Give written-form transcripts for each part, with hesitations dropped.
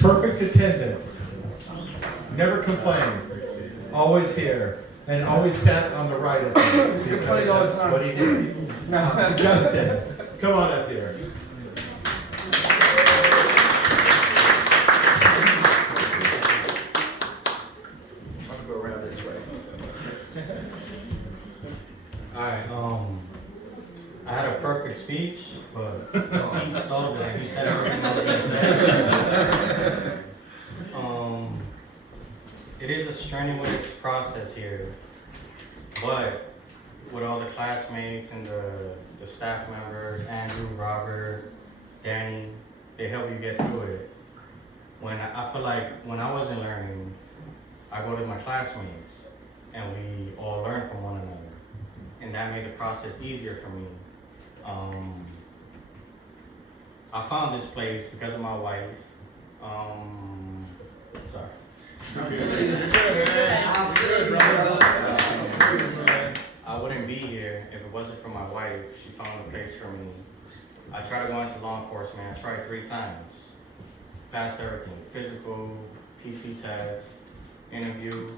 Perfect attendance. Never complained. Always here. And always sat on the right of me. Complain all the That's time. what he did. Justin, come on up here. I'm gonna go around this way. Alright, I had a perfect speech, but he stole it. He said everything I was gonna say. It is a strenuous process here, but with all the classmates and the staff members, Andrew, Robert, Danny, they help you get through it. I feel like when I wasn't learning, I go to my classmates and we all learn from one another. And that made the process easier for me. I found this place because of my wife. Sorry. I wouldn't be here if it wasn't for my wife. She found a place for me. I tried to go into law enforcement. I tried 3 times. Passed everything, physical, PT test, interview,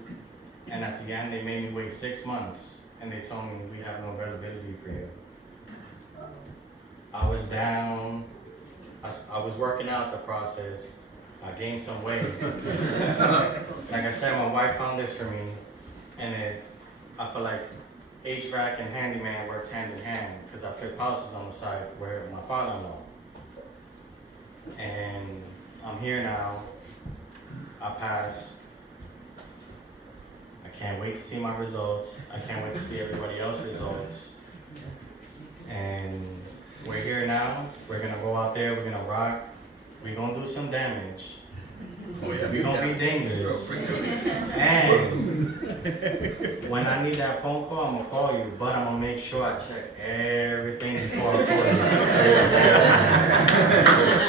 and at the end they made me wait 6 months and they told me we have no availability for you. I was down, I was working out the process, I gained some weight. Like I said, my wife found this for me, and I feel like HVAC and handyman works hand in hand because I flip houses on the side where my father-in-law. And I'm here now, I passed. I can't wait to see my results. I can't wait to see everybody else's results. And we're here now. We're gonna go out there, we're gonna rock. We're gonna do some damage. Oh yeah, We're gonna be dangerous. And when I need that phone call, I'm gonna call you, but I'm gonna make sure I check everything before I call you.